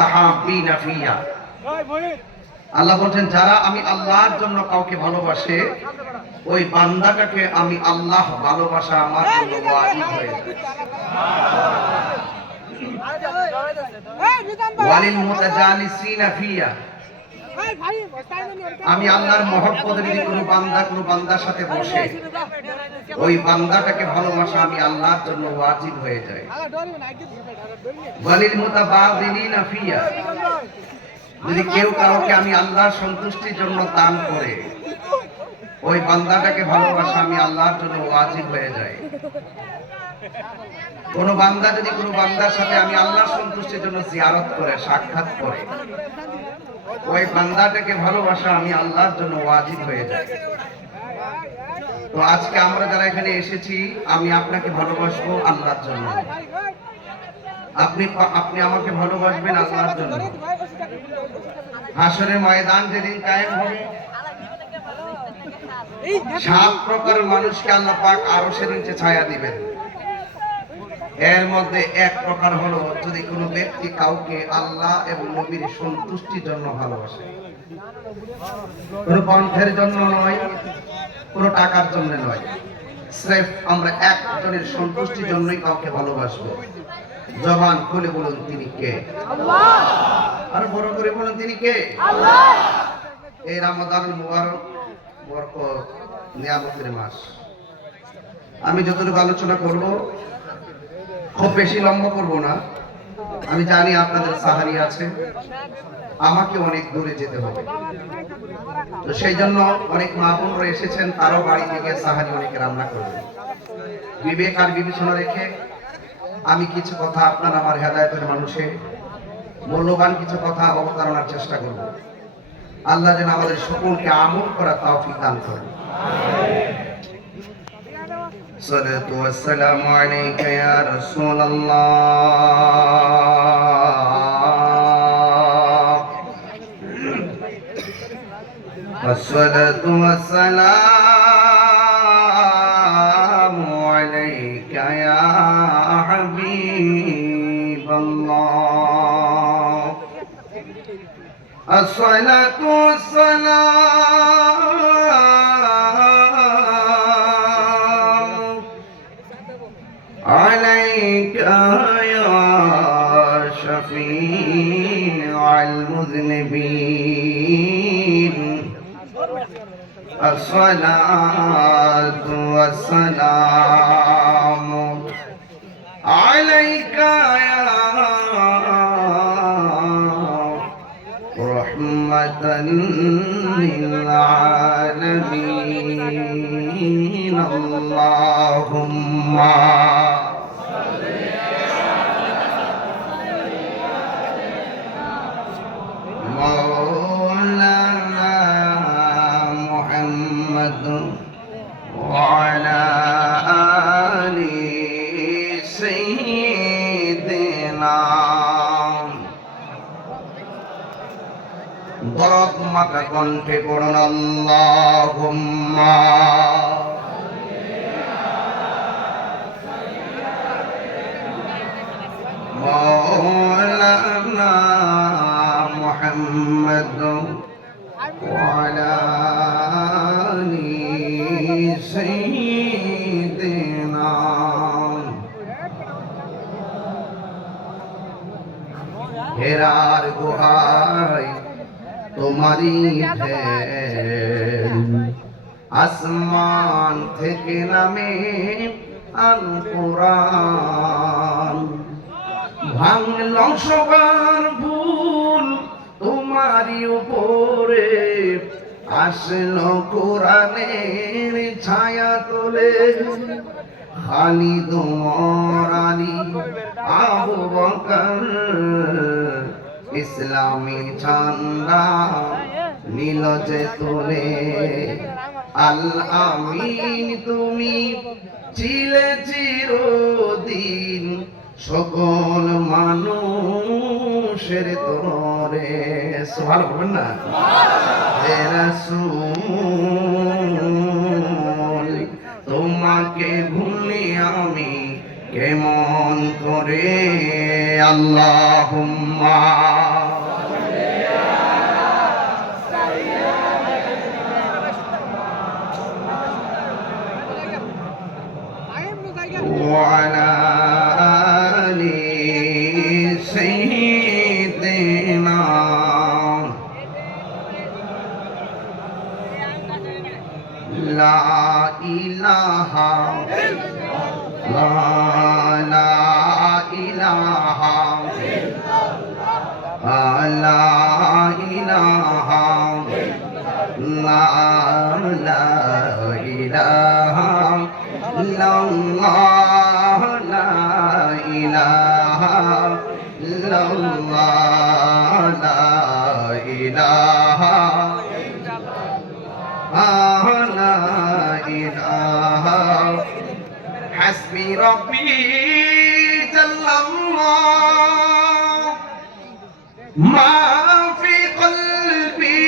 মুতাহাব্বিনা ফিয়া। আল্লাহ বলেন যারা আমি আল্লাহর জন্য কাউকে ভালোবাসে ওই বান্দাটাকে আমি আল্লাহ ভালোবাসা আমার জন্য ওয়াজিব হয়ে যায়। ওয়ালিল মুতাজালিসিনা ফিয়া, আমি আল্লাহর মহব্বতে যদি কোনো বান্দার সাথে বসে ওই বান্দাটাকে ভালোবাসা আমি আল্লাহর জন্য ওয়াজিব হয়ে যায়। ওয়ালিল মুতাবাদিলিনা ফিয়া, যদি কেউ কাউকে আমি আল্লাহর সন্তুষ্টির জন্য দান করে ওই বান্দাটাকে ভালোবাসা আমি আল্লাহর জন্য ওয়াজিব হয়ে যায়। কোন বান্দা যদি কোনো বান্দার সাথে আমি আল্লাহর সন্তুষ্টির জন্য জিয়ারত করে সাক্ষাৎ করে ওই বান্দাটাকে ভালোবাসা আমি আল্লাহর জন্য ওয়াজিব হয়ে যায়। তো আজকে আমরা যারা এখানে এসেছি আমি আপনাকে ভালোবাসবো আল্লাহর জন্য, আপনি আমাকে ভালোবাসবেন আল্লাহর জন্য। হাসরের ময়দান যেদিন কায়েম হবে 7 প্রকার মানুষকে আল্লাহ পাক আরশের নিচে ছায়া দিবেন। এর মধ্যে এক প্রকার হলো যদি কোনো ব্যক্তি কাউকে আল্লাহ এবং নবীর সন্তুষ্টির জন্য ভালোবাসে, কোনো পন্থের জন্য নয়, কোনো টাকার জন্য নয়, স্রেফ আমরা একজনের সন্তুষ্টির জন্যই কাউকে ভালোবাসবো। জবান খুলে বলুন তিনি কে? আল্লাহ। আর বড় করে বলুন তিনি কে? আল্লাহ। এই রমাদানুল মুবারক বরকত নিয়ামতের মাস, আমি যতটুকু আলোচনা করব খুব বেশি লম্বা করব না। আমি জানি আপনাদের সাহারি আছে, আমাকে অনেক দূরে যেতে হবে, তো সেই জন্য অনেক মা বোনরা এসেছেন, তারাও বাড়ি থেকে সাহারি অনেকে রান্না করবেন। বিবেক আর বিবেচনা রেখে আমি কিছু কথা আপনার আমার হেদায়েতের মানুষে মূল্যবান কিছু কথা অবতারণার চেষ্টা করব। আল্লাহ যেন আমাদের সকলকে আমল করার তৌফিক দান করেন। সালাতু ওয়াসসালামু আলাইকা ইয়া রাসূলুল্লাহ, ওয়াসসালাতু ওয়াসসালামু আলাইকা ইয়া হাবিবাল্লাহ, আসসালাতু ওয়াসসালামু আলাইকা ইয়া শাফীআল মুযনিবিন, আসসালাতু ওয়াসসালামু আলাইকা ইয়া রাহমাতান লিল আলামিন। আল্লাহুম্মা মাওলানা মুহাম্মদ ওয়া আলা আলি সাইয়্যিদিনা। বরক মাকা কণ্ঠে পড়ুন আল্লাহুম্মা মাওলানা মুহাম্মদ ওয়া আলা আলি সাইয়্যিদিনা। হেরার গুহায় তোমারি ধ্যান, আসমান থেকে নামে আল কোরআন, ভাঙল সবার ভুল তোমারি উপরে, আসলো কোরআনের ছায়া তোলে। খালিদ ওমর আলী আবু বকর ইসলামী ঝান্ডা নীল যে তোলে। আল আমিন তুমি ছিলে চিরদিন সকল মানুষের তরে। সুবহান বলবেন না? হে রাসূল তোমাকে ভুলি আমি কেমন করে। আল্লাহুম্মা ইলাহা লা ইলাহা লা ইলাহা লা ইলাহা ইল্লাল্লাহ লা ইলাহা ইল্লাল্লাহ লা ইলাহা লা ইলাহা হাসবি রাব্বি জাল্লাল্লাহ মা ফি কলবি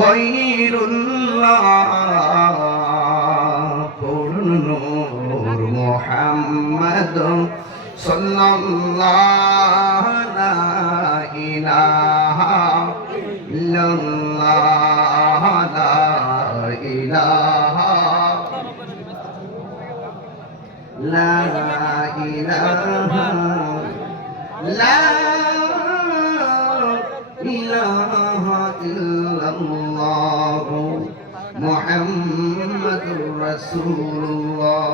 গায়রুল্লাহ নূর মুহাম্মদ সাল্লাল্লাহু লা ইলাহা ইল্লাল্লাহ লা ইলাহা লা ইলাহা লা ইলাহা ইল্লাল্লাহ মুহাম্মাদুর রাসূলুল্লাহ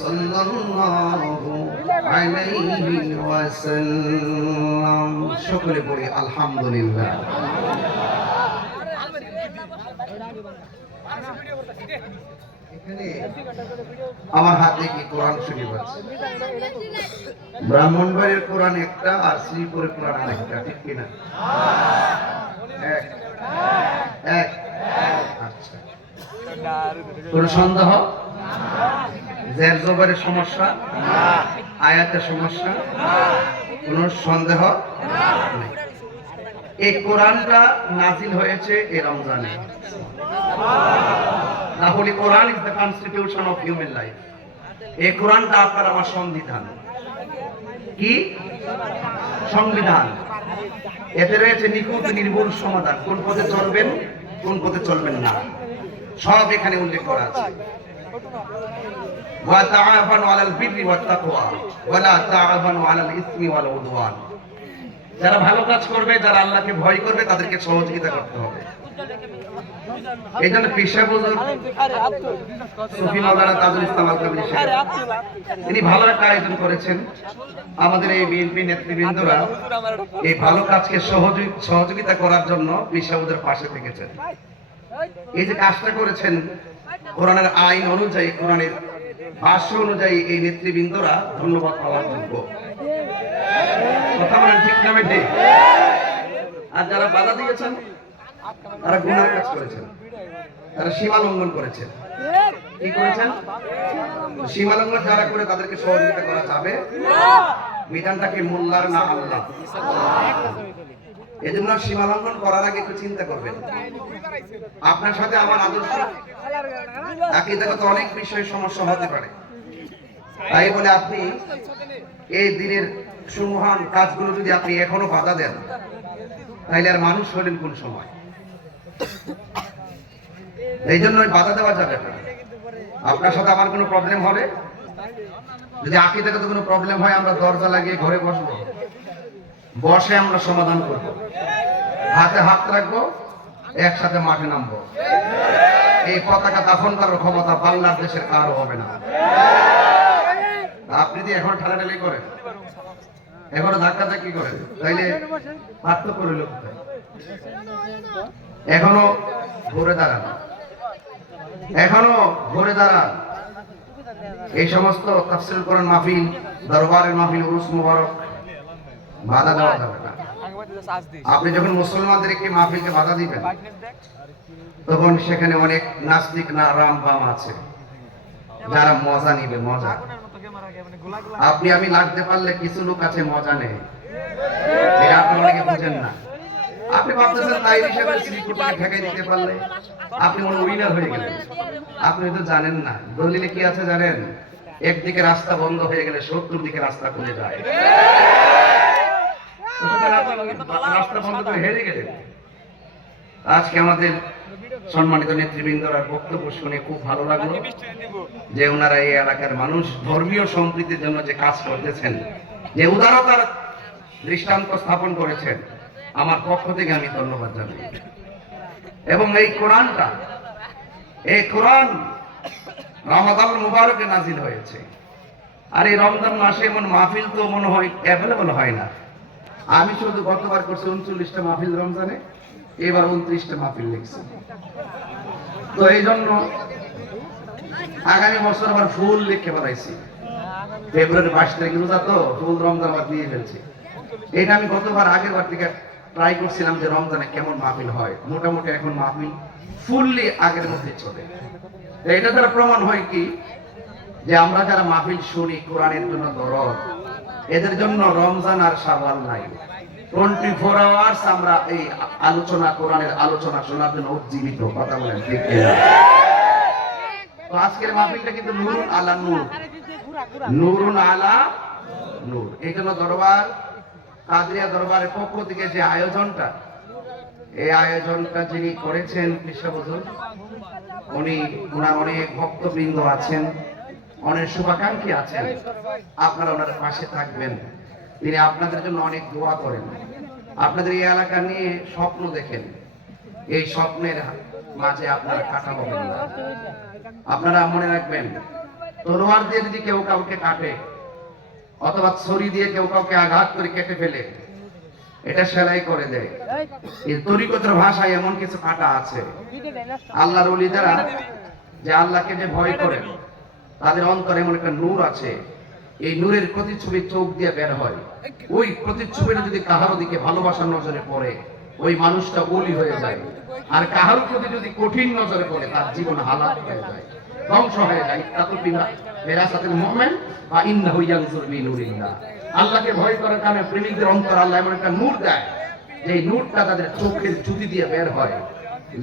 সাল্লাল্লাহু আলাইহি ওয়াসাল্লাম। সকলে পড়ি আলহামদুলিল্লাহ। এখানে আমার হাতে কি কোরআন শরীফ আছে, ব্রাহ্মণবাড়ির কোরআন একটা আর শ্রীপুরের কোরআন আরেকটা, ঠিক কিনা? এক এক আচ্ছা, কোন সন্দেহ? জের জবরের সমস্যা, আয়াতের সমস্যা, কোন সন্দেহ নেই। এই কোরআনটা নাজিল হয়েছে এই রমজানে। The Holy Quran is the constitution of human life. এই কোরআনটা আপনার আমার সংবিধান। কি সংবিধান? এতে রয়েছে নিখুঁত নির্ভুল সমাধান, কোন পথে চলবেন কোন পথে চলবেন না, সব এখানে উল্লেখ করা আছে। ওয়া তাআওয়ানু আলাল বিররি ওয়াত তাকওয়া ওয়া লা তাআওয়ানু আলাল ইসমি ওয়াল উদওয়ান। যারা ভালো কাজ করবে, যারা আল্লাহকে ভয় করবে, তাদেরকে সহযোগিতা করতে হবে। এই জন্য পেশা বুজুর্গ সুফি মাওলানা তাজুল ইসলাম আল কাবলি সাহেব তিনি ভালো একটা আয়োজন করেছেন। আমাদের এই বিএনপি নেতৃবৃন্দরা এই ভালো কাজকে সহযোগিতা করার জন্য পেশাবুদের পাশে থেকেছেন। এই যে কাজটা করেছেন কোরআনের আইন অনুযায়ী, কোরআনের ভাষ্য অনুযায়ী, এই নেতৃবৃন্দরা ধন্যবাদ পাওয়ার যোগ্য। কথা বলেন ঠিক না বেঠিক? আর যারা বাধা দিয়েছেন তারা গুনার কাজ করেছেন, তারা সীমা লঙ্ঘন করেছেন। কি করেছেন? সীমা লঙ্ঘন যারা করে তাদেরকে সহযোগিতা করা যাবে। বিধানটাকে মোল্লার না আল্লাহ। এই জন্য সীমা লঙ্ঘন করার আগে একটু চিন্তা করবেন। আপনার সাথে আমার আদর্শ আকীদাগত অনেক বিষয়ে সমস্যা হতে পারে, তাই বলে আপনি এই দিনের সুমহান কাজগুলো যদি আপনি এখনো বাধা দেন, তাইলে আর মানুষ হলেন কোন সময়? এই জন্য বাধা দেওয়া যাবে না। আপনার সাথে আমার কোনো প্রবলেম হবে, যদি আকীদাগত কোনো প্রবলেম হয়, আমরা দরজা লাগিয়ে ঘরে বসবো, বসে আমরা সমাধান করব, হাতে হাত রাখবো, একসাথে মাঠে নামবো। এই পতাকা দাফন করার ক্ষমতা বাংলাদেশের কারো হবে না। আপনি যদি এখন ঠালাঠালি করেন, এখনো ধাক্কাধাক্কি করেন, তাইলে পার্থক্য রইল কোথায়? এখনো ঘুরে দাঁড়ান, এখনো ঘুরে দাঁড়ান। এই সমস্ত তাফসীরুল কোরআন মাহফিল, দরবারের মাহফিল, উরুস মুবারক বাধা দেওয়া যাবে না। আপনি যখন মুসলমানদের একটি মাহফিলকে বাধা দিবেন, তখন সেখানে অনেক নাস্তিক না রাম বাম আছে যারা মজা নিবে, মজা। আপনি আমি লাগতে পারলে কিছু লোক আছে মজা নেই, এটা আপনি অনেকে বুঝেন না। আপনি ভাবতেছেন তাই হিসেবে শ্রীকুটকে ঠেকাই দিতে পারলে আপনি মনে উইনার হয়ে গেলেন। আপনি তো জানেন না দলিলে কি আছে জানেন? একদিকে রাস্তা বন্ধ হয়ে গেলে ৭০ দিকে রাস্তা খুলে যায়। রাস্তা বন্ধ করে হেরে গেলেন। আজকে আমাদের সম্মানিত নেতৃবৃন্দরা বক্তব্য শুনে খুব ভালো লাগলো যে ওনারা এই এলাকার মানুষ ধর্মীয় সম্প্রীতির জন্য যে কাজ করতেছেন, যে উদারতার দৃষ্টান্ত স্থাপন করেছেন, আমার পক্ষ থেকে আমি ধন্যবাদ জানাই। এবং এই কোরআনটা, এই কোরআন রমাদান মুবারকে নাজিল হয়েছে। আর এই রমজান মাসে এমন মাহফিল তো মনে হয় অ্যাভেলেবল হয় না। আমি শুধু গতবার করছি 39টা মাহফিল রমজানে, এবার 29টা মাহফিল লিখছি। তো এই জন্য আগামী বছর আবার ফুল লিখে বানাইছি। ফেব্রুয়ারি 22 তারিখ রোজা, তো ফুল রমজান আবার দিয়ে ফেলছি। এটা আমি গতবার আগের বার থেকে ট্রাই করছিলাম যে রমজানে কেমন মাহফিল হয়। মোটামুটি এখন মাহফিল ফুললি আগের মধ্যে চলে। এটা দ্বারা প্রমাণ হয় কি যে আমরা যারা মাহফিল শুনি কোরআনের জন্য দরদ, এদের জন্য রমজান আর শাওয়াল নাই। 24 আওয়ার্স আমরা এই আলোচনা, কোরআনের আলোচনা শোনার জন্য উজ্জীবিত। কথা বলেন ঠিক কিনা? তো আজকের মাহফিলটা কিন্তু নূরুন আলা নূর, নূরুন আলা নূর। এই জন্য দরবার কাদরিয়া দরবারের পক্ষ থেকে যে আয়োজনটা, এই আয়োজনটা যিনি করেছেন কৃষ্ণ হুজুর, উনার অনেক ভক্তবৃন্দ আছেন, অনেক শুভাকাঙ্ক্ষী আছেন। আপনারা ওনার পাশে থাকবেন। তিনি আপনাদের জন্য অনেক দোয়া করেন। আপনাদের এই এলাকা নিয়ে স্বপ্ন দেখেন। এই স্বপ্নের মাঝে আপনারা কাটা হবেন না। আপনারা মনে রাখবেন, তলোয়ার দিয়ে যদি কেউ কাউকে কাটে অথবা ছুরি দিয়ে কেউ কাউকে আঘাত করে কেটে ফেলে, এটা সেলাই করে দেয়। এই তরিকতের ভাষায় এমন কিছু কাটা আছে। আল্লাহর ওলি যারা, যে আল্লাহকে যে ভয় করে, তাদের অন্তরে এমন একটা নূর আছে। এই নূরের প্রতিচ্ছবি চোখ দিয়ে বের হয়। ওই প্রতিচ্ছবিটা যদি কাহারো দিকে ভালোবাসার নজরে পড়ে, ওই মানুষটা ওলি হয়ে যায়। আর কাহারো প্রতি যদি কঠিন নজরে পড়ে, তার জীবন হালাত হয়ে যায়, ধ্বংস হয়ে যায়। আল্লাহকে ভয় করার কারণে প্রেমিকদের অন্তর আল্লাহ এমন একটা নূর দেয়, যে নূরটা তাদের চোখের জ্যোতি দিয়ে বের হয়।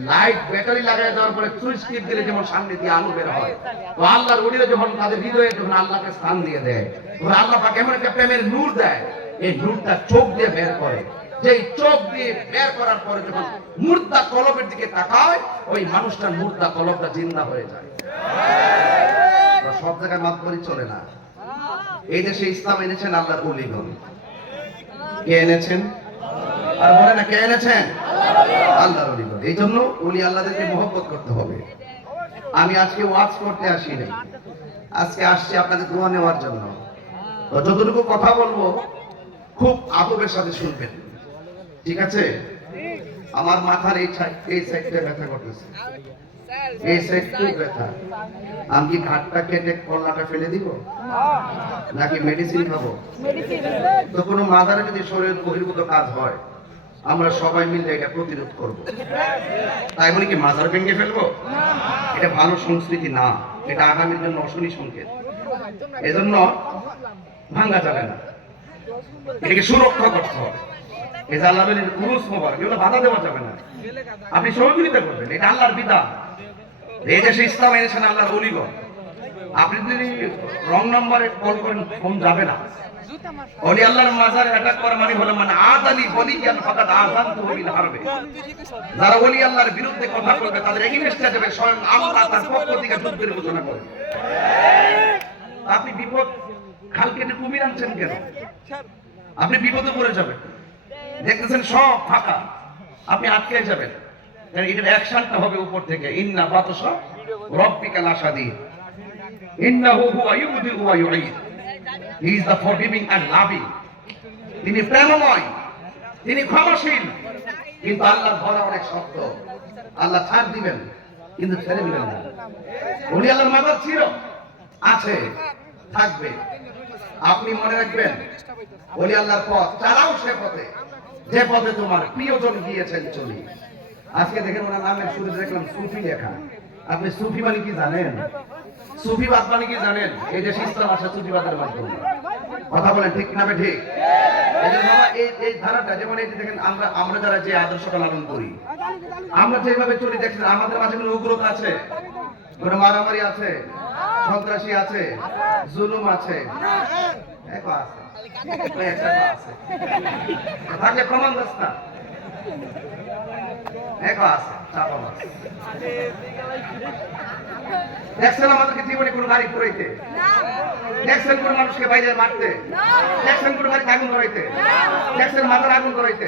লাইট ব্যাটারি লাগাই দেওয়ার পরে সুইচ টিপ দিলে যেমন সামনে দিয়ে আলো বের হয়, তো আল্লাহর ওলিরা যখন তাদের হৃদয়ে যখন আল্লাহকে স্থান দিয়ে দেয়, তখন আল্লাহ পাক এমন একটা প্রেমের নূর দেয়, এই নূরটা চোখ দিয়ে বের করে। যেই চোখ দিয়ে বের করার পরে যখন মুর্দা কলবের দিকে তাকায়, ওই মানুষটার মুর্দা কলবটা জিন্দা হয়ে যায়। সব জায়গায় মাতবরি চলে না। এই দেশে ইসলাম এনেছেন আল্লাহর ওলিগণ। কে এনেছেন? আর বলে না, কে এনেছেন? আল্লাহর ওলিগণ। এই জন্য ওলি আল্লাহদেরকে মহব্বত করতে হবে। আমি আজকে ওয়াজ করতে আসি নাই, আজকে আসছি আপনাদের দোয়া নেওয়ার জন্য। তো যতটুকু কথা বলবো খুব আদবের সাথে শুনবেন, ঠিক আছে? আমার মাথার এই সাইডটা ব্যথা করতেছে, এই সাইড খুব ব্যথা। আমি কি ঘাটটা কেটে কল্লাটা ফেলে দিব, নাকি মেডিসিন খাবো? তো কোনো মাথারে যদি শরীরের বহির্ভূত কাজ হয়, আমরা সবাই মিলে এটা প্রতিরোধ করব। তাই বলে কি মাজার ভেঙে ফেলবো? এটা ভালো সংস্কৃতি না, এটা আগামীর জন্য অশনি সংকেত। এজন্য ভাঙা যাবে না, এটাকে সুরক্ষা করতে হবে। এই যে আল্লাহর কুরুস মোবারক, এগুলো বাধা দেওয়া যাবে না। আপনি সহযোগিতা করবেন, এটা আল্লাহর বিধান। এই দেশে ইসলাম এনেছেন আল্লাহর ওলিগণ। আপনি যদি রং নম্বরে কল করেন, ফোন যাবে না। ওলি আল্লাহর মাজারে অ্যাটাক করা মানে হলো মানে আযানি ওলিয়ান ফাকাদ আযানতু বিল হারবে। যারা ওলি আল্লাহর বিরুদ্ধে কথা বলবে, তাদের এগেইনস্টে যাবে, স্বয়ং আল্লাহ তার পক্ষ থেকে যুদ্ধের ঘোষণা করবে। আপনি বিপদ খাল কেটে কুমির আনছেন কেন? আপনি বিপদে পড়ে যাবেন। দেখতেছেন সব ফাঁকা, আপনি আটকে যাবেন। এটার অ্যাকশনটা হবে উপর থেকে, ইন্না বাতাসা রাব্বিকা লাশাদীদ ইন্নাহু হুয়া ইউবদি ওয়া ইউঈদ। He is the forgiving and loving. তিনি প্রেমময়, তিনি ক্ষমাশীল। কিন্তু আল্লাহর ধরা অনেক শক্ত। আল্লাহ ছাড় দিবেন কিন্তু ছেড়ে দিবেন না। উনি আল্লাহর মাদার ছিল, আছে, থাকবে। আপনি মনে রাখবেন, ওলি আল্লাহর পথ চালাও সে পথে, যে পথে তোমার প্রিয়জন গিয়েছেন চলি। আজকে দেখেন ওনার নামের শুরু দেখলাম সুফি লেখা। আপনি সুফি মানে কি জানেন? সুফিবাদ মানে কি জানেন? এই যে ইসলাম আসে সুফিবাদের মাধ্যমে। কথা বলেন ঠিক না? ঠিক। এই ধারাটা যেমন এই যে দেখেন, আমরা যারা যে আদর্শটা লালন করি, আমরা যেভাবে চলি, দেখছেন আমাদের মাঝে কোনো উগ্রতা আছে, কোনো মারামারি আছে, সন্ত্রাসী আছে, জুলুম আছে, থাকলে প্রমাণ দাস না, দেখছেন আমাদেরকে জীবনে কোনো গাড়ি পুরাইতে, দেখছেন কোন মানুষকে বাইরে মারতে, দেখছেন কোন বাড়িতে আগুন ধরাইতে, দেখছেন মাথার আগুন ধরাইতে?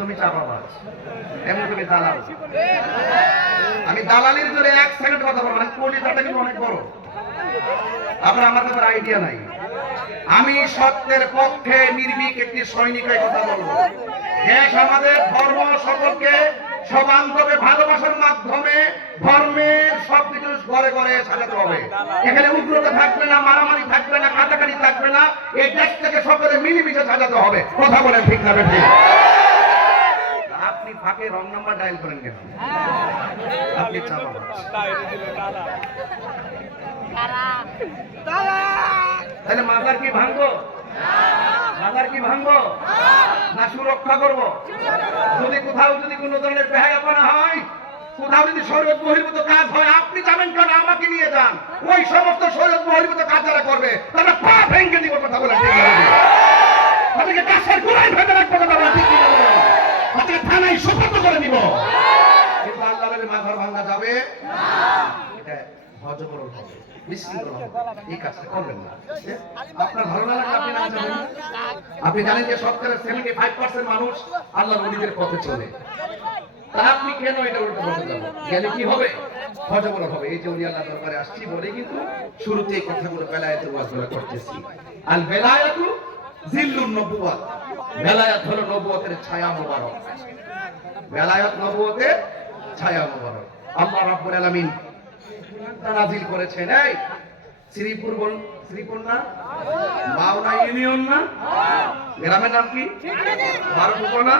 তুমি চাপাবাজ, এমন তুমি দালাল। আমি দালালির জন্য 1 সেকেন্ড কথা বলবো না, কলিজাটা কিন্তু অনেক বড়, আপনার আমার ব্যাপারে আইডিয়া নাই। আমি সত্যের পক্ষে নির্ভীক একটি সৈনিকের কথা বলবো। দেশ আমাদের, ধর্ম সকলকে সবান্ধবে ভালোবাসার মাধ্যমে ধর্মের সবকিছু ঘরে ঘরে সাজাতে হবে। এখানে উগ্রতা থাকবে না, মারামারি থাকবে না, কাটাকাটি থাকবে না। এই দেশটাকে সকলে মিলেমিশে সাজাতে হবে। কথা বলেন ঠিক না ঠিক? আপনি ফাঁকে রং নাম্বার ডায়াল করেন কেন? আপনি তাহলে মাজার কি ভাঙবো? মাজার কি ভাঙবো না সুরক্ষা করব? যদি কোথাও যদি কোনো ধরনের বেহায়াপনা হয়, কোথাও যদি শরীয়ত বহির্ভূত কাজ হয়, আপনি যাবেন কেন? আমাকে নিয়ে যান। ওই সমস্ত শরীয়ত বহির্ভূত কাজ যারা করবে তারা পা ভেঙে দিব। কথা বলে ঠিক না? তাদেরকে কাছের গোড়ায় ভেঙে রাখবো। কথা বলে ঠিক না? তাদেরকে থানায় সুপর্দ করে দিব। কিন্তু আল্লাহর মাজার ভাঙা যাবে না। এটা হযবরল হবে, বিশৃঙ্খল হবে। এই কাজটা করবেন না। আপনার ভালো না লাগলে আপনি না যাবেন। আপনি জানেন যে সরকারের 75% মানুষ আল্লাহর ওলিদের পথে চলে। তা আপনি কেন এটা উল্টো বলতে যাবেন? গেলে কি হবে? হযবরল হবে। এই যে উনি আল্লাহর দরবারে আসছি বলে কিন্তু শুরুতে এই কথাগুলো বেলায়েতের ওয়াজগুলো করতেছি। আল বেলায়াতু জিল্লুন নবুওয়াত। বেলায়াত হলো নবুয়তের ছায়া মোবারক। বেলায়াত নবুয়তের ছায়া মোবারক। আল্লাহ রাব্বুল আলামিন নাযিল করেছেন। এই শ্রীপুর বল, শ্রীপুর না, মাওনা ইউনিয়ন না, গ্রামের নাম কি? মারুফ না?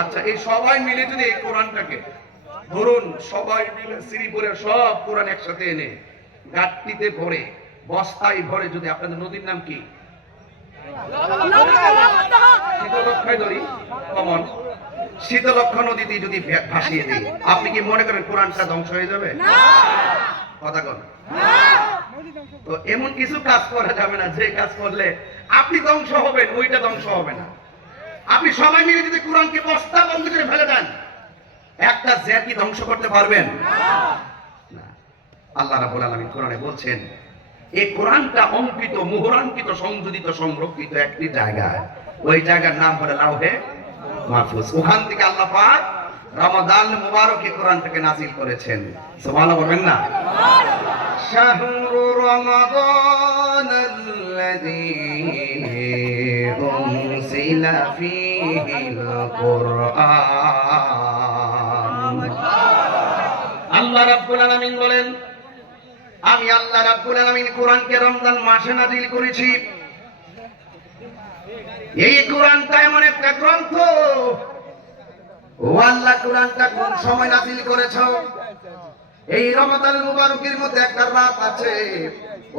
আচ্ছা, এই সবাই মিলে যদি এই কোরআনটাকে ধরুন, সবাই মিলে শ্রীপুরের সব কোরআন একসাথে এনে গাট্টিতে ভরে, বস্তায় ভরে, যদি আপনাদের নদীর নাম কি? শীতলক্ষায় ধরি, কমন শীতলক্ষ নদীতে যদি ভাসিয়ে দিই, আপনি কি মনে করেন কোরআনটা ধ্বংস হয়ে যাবে? কথা বল। তো এমন কিছু কাজ করা যাবে না যে কাজ করলে আপনি ধ্বংস হবেন, ওইটা ধ্বংস হবে না। আপনি সবাই মিলে যদি কোরআনকে বস্তা বন্ধ করে ফেলে দেন, একটা জের কি ধ্বংস করতে পারবেন? না। আল্লাহ রাব্বুল আলামিন কোরআনে বলছেন, এই কোরআনটা অঙ্কিত, মোহরাঙ্কিত, সংযোজিত, সংরক্ষিত একটি জায়গায়। ওই জায়গার নাম হলো লাউহে মাহফুজ। ওখান থেকে আল্লাহ পাক রমাদান মুবারকে কোরআনটাকে নাযিল করেছেন। সুবহানাল্লাহ বলবেন না? শাহরু রমাদানাল্লাযী উনজিলা ফীহিল কুরআন। আল্লাহ রাব্বুল আলামিন বলেন, আমি আল্লাহ রাব্বুল আলামিন কোরআনকে রমজান মাসে নাযিল করেছি। এই কোরআনটা এমন একটা গ্রন্থ, ও আল্লাহ কোরআনটা কোন সময় নাযিল করেছো? এই রমাদান মুবারকের মধ্যে একটা রাত আছে,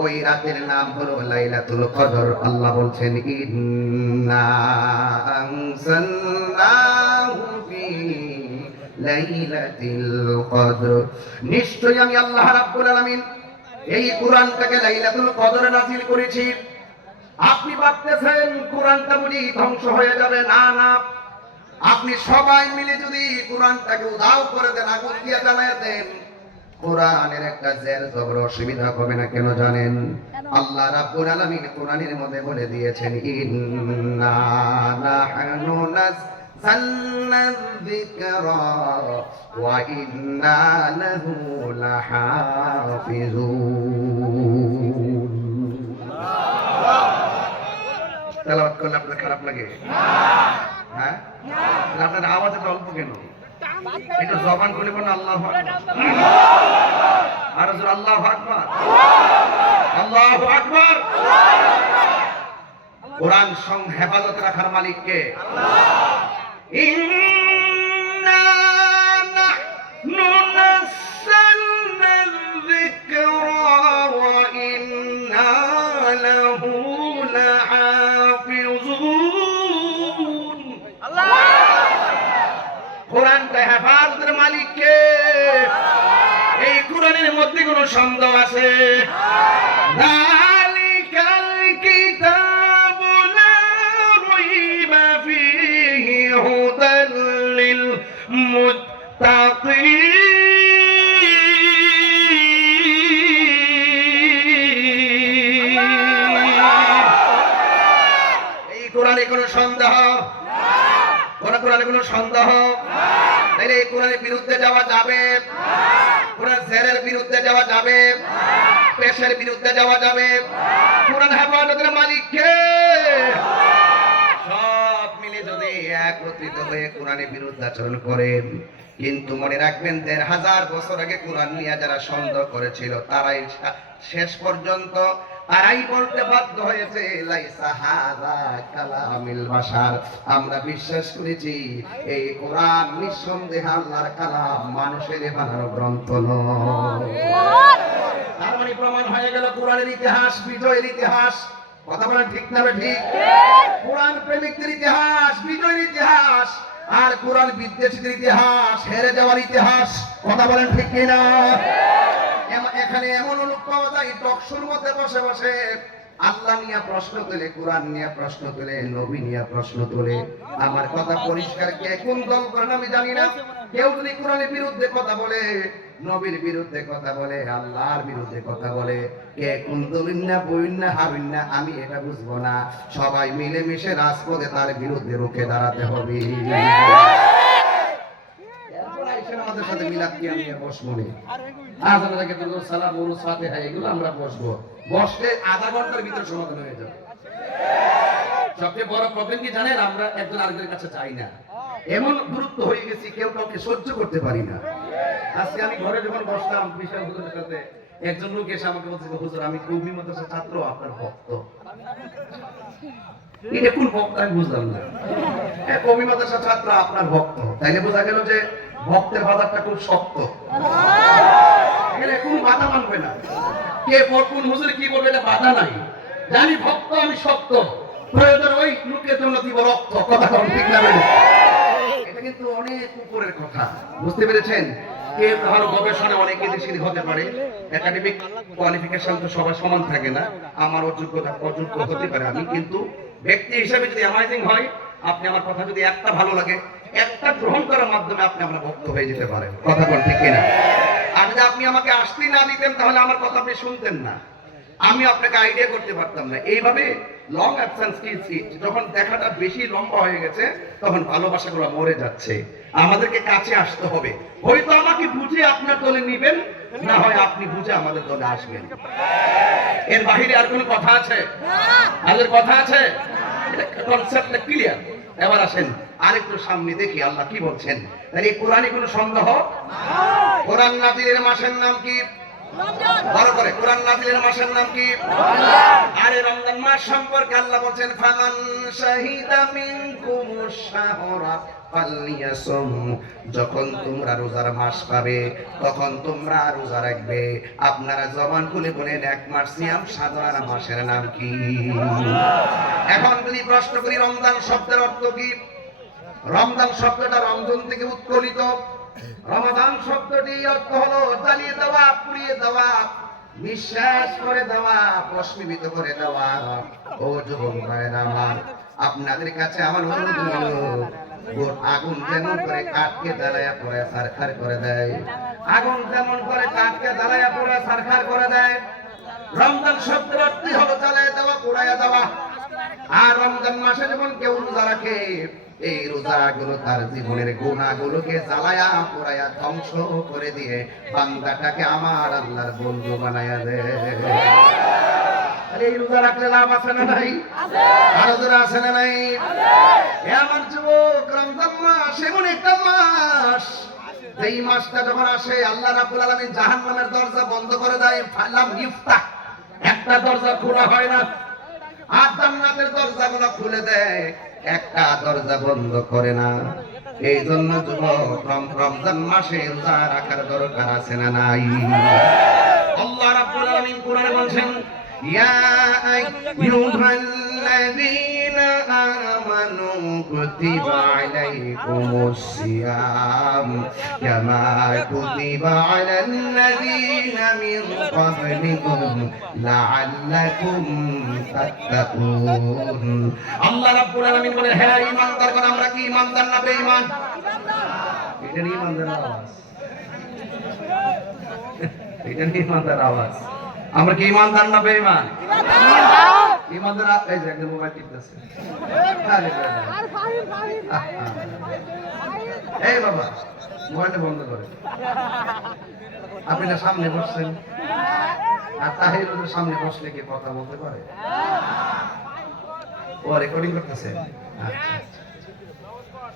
ওই রাতের নাম হলো লাইলাতুল কদর। আল্লাহ বলছেন, ইন্না আনসালনাহু ফি লাইলাতিল কদর। নিশ্চয়ই আমি আল্লাহ রাব্বুল আলামিন এই কোরআনটাকে লাইলাতুল কদরে নাযিল করেছি। আপনি ভাবতেছেন কোরআনটা বুঝি ধ্বংস হয়ে যাবে? না না, আপনি সবাই মিলে যদি কোরআনটাকে উধাও করে দেন, আগুন দিয়ে জ্বালায় দেন, কোরআনের একটা জের জবর অসুবিধা হবে না। কেন জানেন? আল্লাহ রাব্বুল আলামিন কোরআনের মধ্যে বলে দিয়েছেন, ইন্না নাহনু নাযালনা যিকরা ওয়া ইন্না লাহু লাহাফিজুন। তেলাওয়াত করলে আপনার খারাপ লাগে? হ্যাঁ, আপনার আওয়াজ এত অল্প কেন? একটু জবান খুলে বলুন আল্লাহু আকবার। আর জোরে আল্লাহু আকবার, আল্লাহু আকবার। কোরআন হেফাজত রাখার মালিক কে? ইন্না নাহনু নাযালনা যিকরা ওয়া ইন্না লাহু লাহাফিজুন। কোরআনটা হেফাজতের মালিক কে? এই কোরআনের মধ্যে কোনো সন্দেহ আছে? যালিকাল কিতাবু লা রাইবা ফীহি হুদাল লিল মুত্তাকিন। এই কোরআনে কোনো সন্দেহ কোন কোরআনে কোনো সন্দেহ? তাইলে এই কোরআনের বিরুদ্ধে যাওয়া যাবে? কোরআন জেরের বিরুদ্ধে যাওয়া যাবে? পেশের বিরুদ্ধে যাওয়া যাবে? কোরআন হেফাজতের মালিক কে? সব মিলে যদি একত্রিত হয়ে কোরআনের বিরুদ্ধে আচরণ করেন, কিন্তু মনে রাখবেন ১৫০০ বছর আগে কোরআন নিয়ে যারা সন্দেহ করেছিল তারাই শেষ পর্যন্ত তারাই বলতে বাধ্য হয়েছে লাইসা হাযা কালামিল বাশার। আমরা বিশ্বাস করেছি এই কোরআন নিঃসন্দেহে আল্লাহর কালাম, মানুষের বানানো গ্রন্থ নয়। তার মানে প্রমাণ হয়ে গেল কোরআনের ইতিহাস বিজয়ের ইতিহাস। কথা বলেন ঠিক না ঠিক? কোরআন প্রেমিকদের ইতিহাস বিজয়ের ইতিহাস, আর কোরআন বিদ্বেষীদের ইতিহাস হেরে যাওয়ার ইতিহাস। কথা বলেন ঠিক কিনা? এখানে এমন লোক পাওয়া যায় টকশোর মধ্যে বসে বসে আল্লাহ নিয়ে প্রশ্ন তোলে, কোরআন নিয়ে প্রশ্ন তোলে, নবী নিয়ে প্রশ্ন তোলে। আমার কথা পরিষ্কার, কে কোন দল করেন আমি জানি না। কেউ যদি কোরআনের বিরুদ্ধে কথা বলে, নবীর বিরুদ্ধে কথা বলে, আল্লাহর বিরুদ্ধে কথা বলে, কে কোন দলিন না বইন না হাবিন না আমি এটা বুঝবো না। সবাই মিলেমিশে রাজপথে তার বিরুদ্ধে রুখে দাঁড়াতে হবে। আমাদের সাথে মিলাদ কি আমি বসবো না, আজানের আগে দুরূদ সালাম ওরুস ফাতিহা এগুলো আমরা বসবো, বসলে আধা ঘন্টার ভিতরে সমাধান হয়ে যাবে। সবচেয়ে বড় প্রবলেম কি জানেন? আমরা একজন আরেকজনের কাছে যাই না, এমন গুরুত্ব হয়ে গেছি কেউ কাউকে সহ্য করতে পারি না। আজকে আমি ঘরে যখন বসলাম বিশাল হুজুরের সাথে, একজন লোক এসে আমাকে বলছে, হুজুর আমি কওমি মাদ্রাসার ছাত্র, আপনার ভক্ত। এটা কোন ভক্ত আমি বুঝলাম না। কওমি মাদ্রাসার ছাত্র আপনার ভক্ত, তাইলে বোঝা গেল যে ভক্তের বাজারটা খুব শক্ত। এখানে কোনো বাধা মানবে না, কে কোন হুজুর কি বলবে এটা বাধা নাই। জানি ভক্ত আমি শক্ত, প্রয়োজন ওই লোকের জন্য দিব রক্ত। কথা কম ঠিক না? এটা কিন্তু অনেক উপরের কথা, বুঝতে পেরেছেন? কে তার গবেষণা অনেক দেশের হতে পারে, একাডেমিক কোয়ালিফিকেশন তো সবার সমান থাকে না, আমার অযোগ্যতা অযোগ্য হতে পারে। আমি কিন্তু ব্যক্তি হিসেবে যদি অ্যামাইজিং হয়, আপনি আমার কথা যদি একটা ভালো লাগে, একটা গ্রহণ করার মাধ্যমে আপনি আমার ভক্ত হয়ে যেতে পারেন। কথা বল ঠিক কিনা? আর যদি আপনি আমাকে আসতে না দিতেন তাহলে আমার কথা আপনি শুনতেন না, আমি আপনাকে আইডিয়া করতে পারতাম না। এইভাবে লং অ্যাবসেন্স কি, যখন দেখাটা বেশি লম্বা হয়ে গেছে তখন ভালোবাসাগুলো মরে যাচ্ছে। আমাদেরকে কাছে আসতে হবে, হয়তো আমাকে বুঝে আপনার দলে নিবেন, না হয় আপনি বুঝে আমাদের দলে আসবেন। এর বাহিরে আর কোনো কথা আছে? আমাদের কথা আছে? কনসেপ্টটা ক্লিয়ার। এবার আসেন আরেকটু সামনে দেখি আল্লাহ কি বলছেন। তাহলে কোরআনে কোনো সন্দেহ? কোরআন নাজিলের মাসের নাম কি? বড় করে, কোরআন নাজিলের মাসের নাম কি? আরে রমজান মাস সম্পর্কে আল্লাহ বলেন, ফামান শাহিদা মিনকুমুশ শাহরা ফালইয়াসুম। যখন তোমরা রোজার মাস পাবে তখন তোমরা রোজা রাখবে। আপনারা জবান খুলে বলেন, এক মাস সিয়াম সাধারণ মাসের নাম কি? এখন যদি প্রশ্ন করি রমজান শব্দের অর্থ কি? রমজান শব্দটা রমজান থেকে উৎপন্নিত। রমাদান শব্দটি অর্থ হলো জ্বালিয়ে দেওয়া, পুড়িয়ে দেওয়া, নিঃশ্বাস করে দেওয়া, প্রশ্মিত করে দেওয়া। ও যুবক ভাইরা আমার, আপনাদের কাছে আমার অনুরোধ হলো, আগুন যেমন করে কাঠকে জ্বালায়া পড়ে সারখার করে দেয়, আগুন যেমন করে কাঠকে জ্বালায়া পড়ে সারখার করে দেয়, রমজান শব্দের অর্থই হলো জ্বালায়া দেওয়া, পোড়াইয়া দেওয়া। আর রমজান মাসে যখন কেউ রোজা রাখে, এই রোজাগুলো তার জীবনের গুনাহগুলোকে জ্বালায়া পোড়ায়া ধ্বংস করে দিয়ে বান্দাটাকে আমার আল্লাহর বন্ধু বানায়া দেয়। আরে এই রোজা রাখলে লাভ আছে না নাই? আরো জোরে আছে না নাই? আমার যুবক, রমজান মাস এমন একটা মাস, এই মাসটা যখন আসে আল্লাহ রাব্বুল আলামিন জাহান্নামের দরজা বন্ধ করে দেয়। ফালাম ইফতাহ, একটা দরজা খোলা হয় না, আর জান্নাতের দরজাগুলো খুলে দেয়, একটা দরজা বন্ধ করে না। এই জন্য যুবক, রমজান মাসে রোজা রাখার দরকার আছে না নাই? আল্লাহ রাব্বুল আলামিন কোরআনে বলেন, ইয়া আইয়ুহাল্লাযীনা আমানু কুতিবা আলাইকুমুস সিয়াম কামা কুতিবা আলাল্লাযীনা মিন ক্বাবলিকুম লাআল্লাকুম তাত্তাকুন। আল্লাহ রাব্বুল আলামিন বলেন, হে ঈমানদারগণ, আমরা কি ঈমানদার না বেঈমান? এটা নিয়ে ঈমানদার আওয়াজ, এটা নিয়ে ঈমানদার আওয়াজ। আমরা কি ঈমানদার না বেঈমান? ইমানদার এই যে একদম মোবাইল টিপতেছে। আরে এই বাবা মোবাইলটা বন্ধ করে। আপনি না সামনে বসছেন, আর তাহিরুলের সামনে বসলে কি কথা বলতে পারে? ও রেকর্ডিং করতেছে। আচ্ছা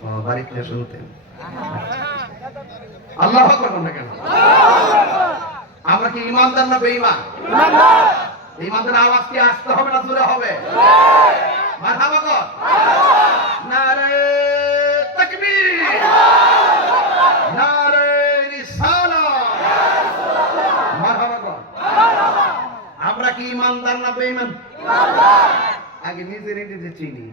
ও বাড়িতে শুনতেন। আল্লাহ আকবার না কেন? আমরা কি ইমানদার না বেঈমান? ইমানদার। ইমানদার আওয়াজ কি আসতে হবে না জোরে হবে? মারহাবা কর। নারে তাকবীর, নারে রিসালাত, মারহাবা কর। আমরা কি ইমানদার না বেঈমান? ইমানদার। আগে নিজে চিনি,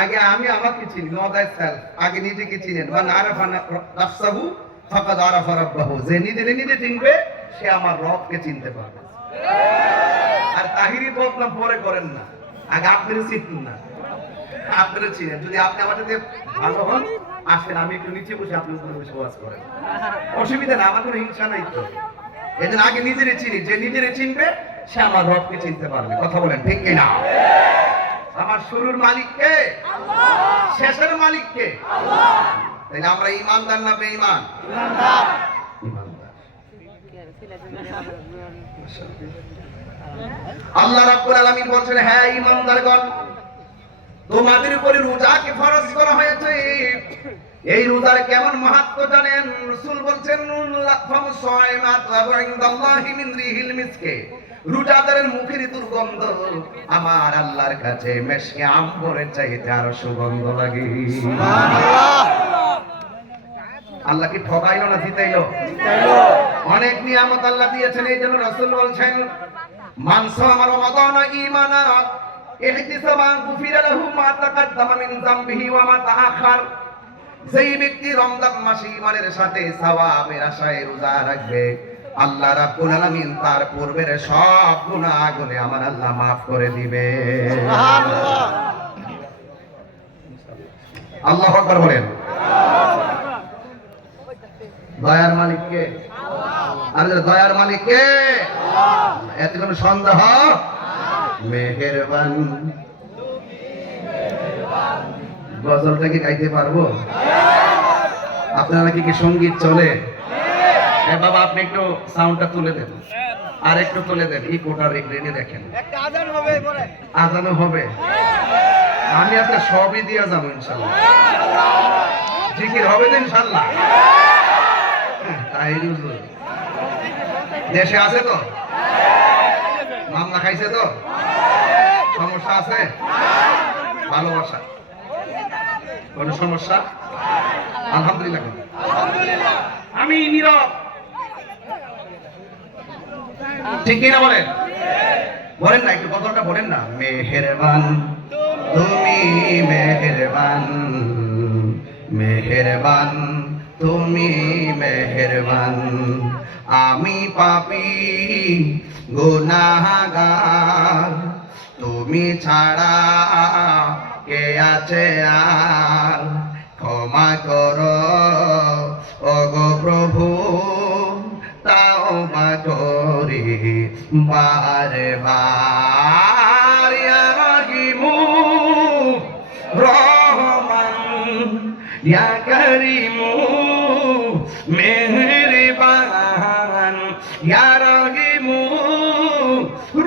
আগে আমি আমাকে চিনি, নো দ্যাট সেলফ। আগে নিজেকে চিনেন। মান আরাফা নাফসাহু ফাকাদ আরাফা রাব্বাহু। যে নিজে চিনবে সে আমার রবকে চিনতে পারবে। আর তাহিরি বদনাম পরে করেন না, আগে আপনারা চিনুন না, আপনারা চিনেন। যদি আপনি আমার সাথে ভালো হন, আসেন আমি একটু নিচে বসে আপনি উপরে বসে ওয়াজ করেন, অসুবিধা না, আমার কোনো হিংসা নাই তো। এজন্য আগে নিজেরে চিনি, যে নিজেরে চিনবে সে আমার রবকে চিনতে পারবে। কথা বলেন ঠিক কিনা? আমার শুরুর মালিক কে? আল্লাহ। শেষের মালিক কে? আল্লাহ। তাহলে আমরা ইমানদার না বেঈমান? ইমানদার। ইমানদার। আল্লাহ রাব্বুল আলামিন বলেন, হ্যাঁ ইমানদারগণ, তোমাদের উপরে রোজাকে ফরজ করা হয়েছে। এই রোজার কেমন মাহাত্ম্য জানেন? রাসূল বলেন, ইনদাল্লাহি মিন রিহিল মিসকে। রোজাদারের মুখের দুর্গন্ধ আমার আল্লাহর কাছে মেশকে আম্বরের চাইতে আরো সুগন্ধ লাগে। সুবহানাল্লাহ। আল্লাহ কি ঠকাইলো না জিতাইলো? জিতাইলো। অনেক নিয়ামত আল্লাহ দিয়েছেন। এই জন্য রাসূল বলেন, মান সামা রমাদান ঈমানা ইহতিসাবান গুফিরা লাহু মা তাকাদ্দামা মিন যামবিহি ওয়া মা তাআখার। যেই ব্যক্তি রমজান মাসে ঈমানের সাথে সওয়াবের আশায় রোজা রাখবে, আল্লাহ রাব্বুল আলামিন তার পূর্বের সব গুনাহগুলো আমার আল্লাহ maaf করে দিবে। সুবহানাল্লাহ। আল্লাহু আকবার বলেন। দয়ার মালিক কে? আল্লাহ। আর দয়ার মালিক কে? আল্লাহ। এতে কোনো সন্দেহ? মেহেরবান। গজলটা কি গাইতে পারবো? আপনারা কি সঙ্গীত চলে? হ্যাঁ বাবা, আপনি একটু সাউন্ডটা তুলে দেন, আর একটু তুলে দেন। এই কোটার রেডি দেখেন, একটা আজান হবে, পরে আজানও হবে। আমি আজকে সবই দিয়ে যাবো ইনশাআল্লাহ। জিকির হবে তো ইনশাআল্লাহ। তাই দেশে আছে তো? মামলা খাইছে তো? সমস্যা আছে? ভালোবাসা কোন সমস্যা? আলহামদুলিল্লাহ। আমি নীরব, ঠিক কিনা বলেন? বলেন না, একটু কথাটা বলেন না। মেহেরবান তুমি, মেহেরবান, মেহেরবান তুমি, মেহেরবান। আমি পাপী গুনাহগার, তুমি ছাড়া কে আছে আর? ক্ষমা করো ওগো প্রভু, তাওবা করি বারে বার। ইয়া রাহিমু রহমান, ইয়া করিমু মেহেরবান, ইয়া রাহিমু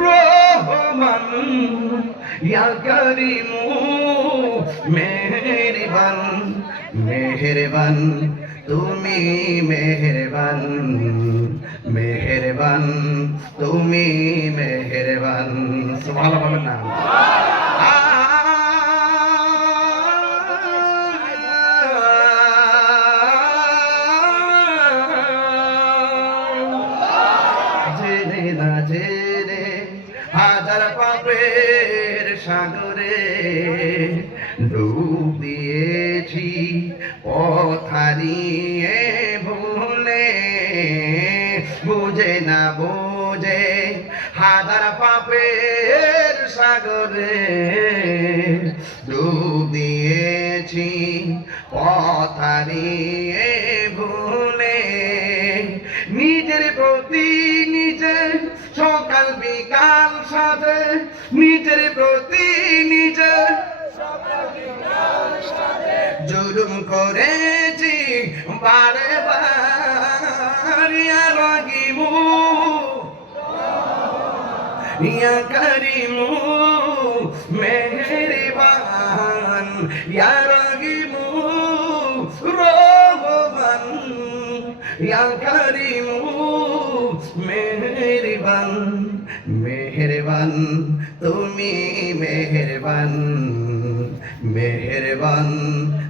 রহমান, ইয়া করিমু মেহেরবান। মেহেরবান তুমি, মেহেরবান, মেহেরবান তুমি, মেহেরবান। সুবহানাল্লাহ বলেন না। জেনে না জেনে হাজার পাপের সাগরে ডুব দিয়েছি, পথ হারিয়ে ভুলে। বুঝে না বুঝে হাজার পাপের সাগরে ডুব দিয়েছি, পথ হারিয়ে ভুলে। নিজের প্রতি নিজে সকাল বিকাল সাজে, নিজের জুলুম করেছি বারে বার ইয়া রাহিমু ইয়া কারিমু মেহেরবান ইয়া রাহিমু রহমান ইয়া কারিমু মেহেরবান মেহেরবান তুমি মেহেরবান মেহেরবান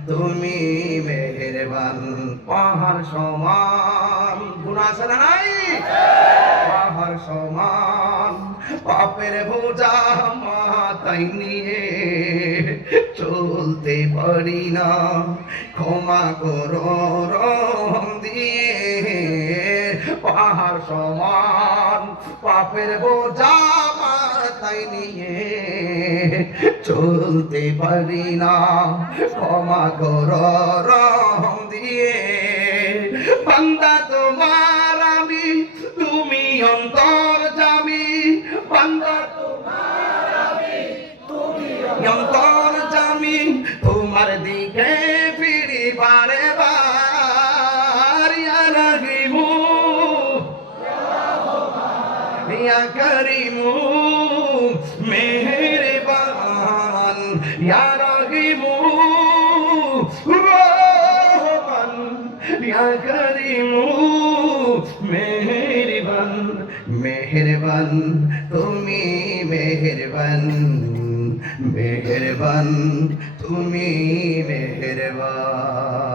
তুমি মেহেরবান পাহাড় সমান গুনাহ আছে না নাই পাহাড় সমান পাপের বোঝা মাথায় নিয়ে চলতে পারি না ক্ষমা করো রং দিয়ে পাহাড় সমান পাপের বোঝা মাথায় নিয়ে চলতে পারি না ক্ষমা করো রং দিয়ে বান্দা তোমার আমি তুমি অন্তর্যামী বান্দা তোমার আমি তুমি অন্তর্যামী তোমার দিকে ফিরি বারে বার ইয়া রাহিমু ইয়া কারিমু মেহেরবান ইয়া রাহিমু রহমান ইয়া কারিমু মেহেরবান মেহেরবান তুমি মেহেরবান মেহেরবান তুমি মেহেরবান